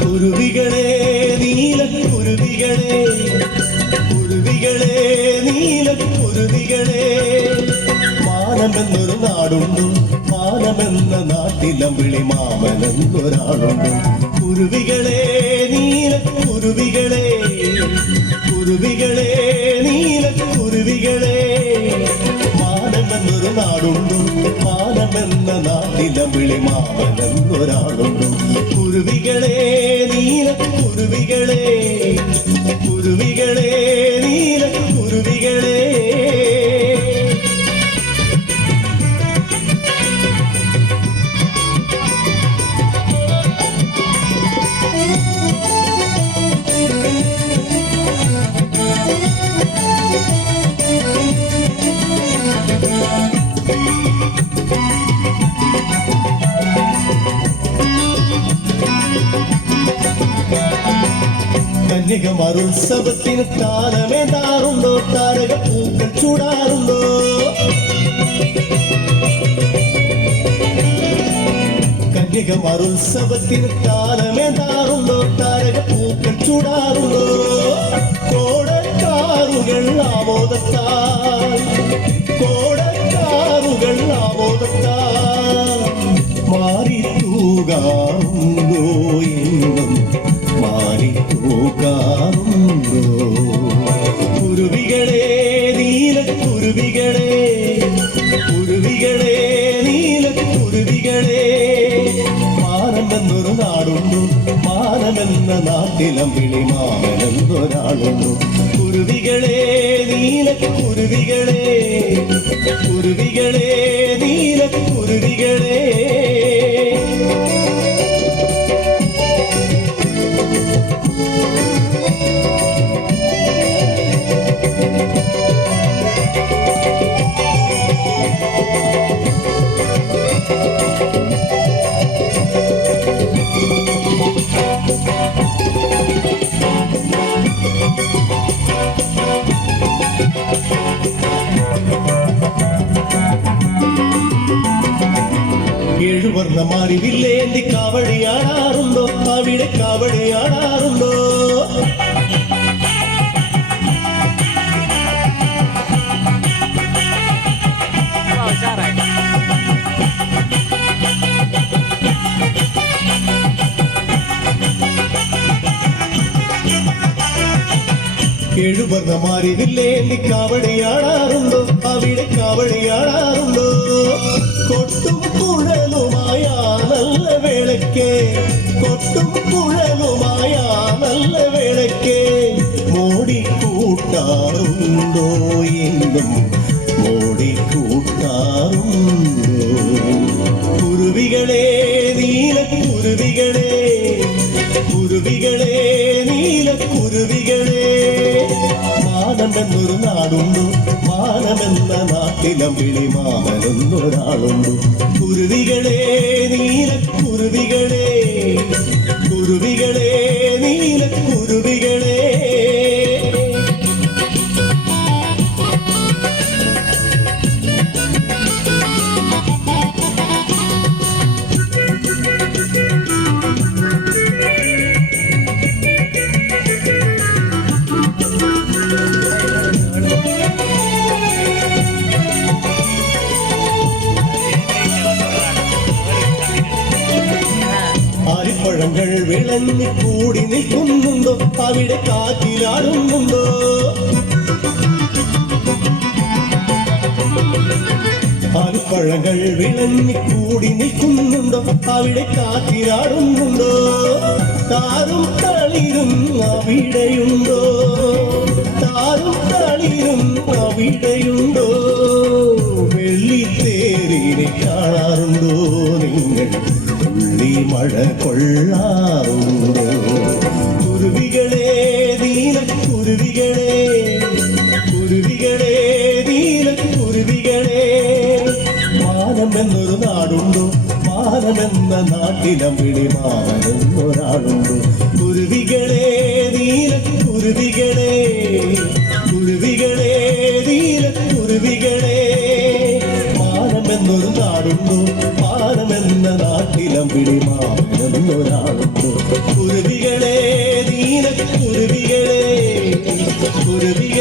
കുരുവികളെ നീലക്കുരുവികളെ കുരുവികളെ നീലക്കുരുവികളെ മാനമെന്നൊരു നാടുണ്ടു മാനമെന്ന നാട്ടിലമ്പിളി മാമനെന്നൊരാളുണ്ടു കുരുവികളെ നീലക്കുരുവികളെ കുരുവികളെ നീലക്കുരുവികളെ മാനമെന്നൊരു നാടുണ്ടു മാനമെന്ന നാട്ടിലമ്പിളി മാമനെന്നൊരാളുണ്ടു കുരുവികളെ നീലക്കുരുവികളെ കുരുവികളെ നീലക്കുരുവികളെ കന്യകമാരുത്സവത്തിന് താരമേതാറുണ്ടോ താരക പൂക്കൾ ചൂടാറുണ്ടോ കന്യകമാരുത്സവത്തിന് താരമേതാറുണ്ടോ താരക പൂക്കൾ ചൂടാറുണ്ടോ കോടക്കാറുകൾ ആമോദത്താൽ കോടക്കാറുകൾ ആമോദത്താൽ മാറി തൂകാറുണ്ടോ എന്നും മാറിപ്പോകാറുണ്ടോ കുരുവികളെ നീലക്കുരുവികളെ കുരുവികളെ നീലക്കുരുവികളെ മാനമെന്നൊരു നാടുണ്ടു മാനമെന്ന നാട്ടിലമ്പിളി മാമനെന്നൊരാളുണ്ടു കുരുവികളെ നീലക്കുരുവികളെ കുരുവികളെ നീലക്കുരുവികളെ ഏഴുവർണ്ണമാരിവില്ലേന്തി കാവടിയാടാറുണ്ടോ അവിടെ കാവടിയാടാറുണ്ടോ ഏഴുവർണ്ണമാരിവില്ലേന്തി കാവടിയാടാറുണ്ടോ അവിടെ കാവടിയാടാറുണ്ടോ കൊട്ടും കുഴലുമായ നല്ല വേളയ്ക്ക് കൊട്ടും കുഴലുമായ നല്ല വേളയ്ക്ക് മോടിക്കൂട്ടാറുണ്ടോ എന്നും മോടിക്കൂട്ടാറുണ്ടോ കുരുവികളെ നീലക്കുരുവികളെ കുരുവികളെ നീലക്കുരുവികളെ മാനമെന്നൊരു നാടുണ്ടു മാനമെന്ന നാട്ടിലമ്പിളി മാമനെന്നൊരാളുണ്ടു കുരുവികളെ നീലക്കുരുവികളെ കുരുവികളെ നീലക്കുരുവികളെ പഴങ്ങൾ വിളഞ്ഞു കൂടി നിൽക്കുന്നുണ്ടോ അവിടെ കാറ്റിലാടുന്നുണ്ടോ ആൽപ്പഴങ്ങൾ വിളഞ്ഞു കൂടി നിൽക്കുന്നുണ്ടോ അവിടെ കാറ്റിലാടുന്നുണ്ടോ താരും തളിരും അവിടെയുണ്ടോ താരും തളിരും അവിടെയുണ്ടോ കൊള്ളാറുണ്ടോ? കുരുവികളെ നീലക്കുരുവികളെ, കുരുവികളെ നീലക്കുരുവികളെ, മാനമെന്നൊരു നാടുണ്ടോ? മാനമെന്ന നാട്ടിലമ്പിളി മാനമെന്നൊരാളുണ്ടോ? കുരുവികളെ നീലക്കുരുവികളെ, കുരുവികളെ നീലക്കുരുവികളെ, മാനമെന്നൊരു നാടുണ്ടോ? മാനമെന്ന നാട്ടിലമ്പിളി മാനമെന്നൊരാളുണ്ടോ? കുരുവികളെ നീലക്കുരുവികളെ, കുരുവി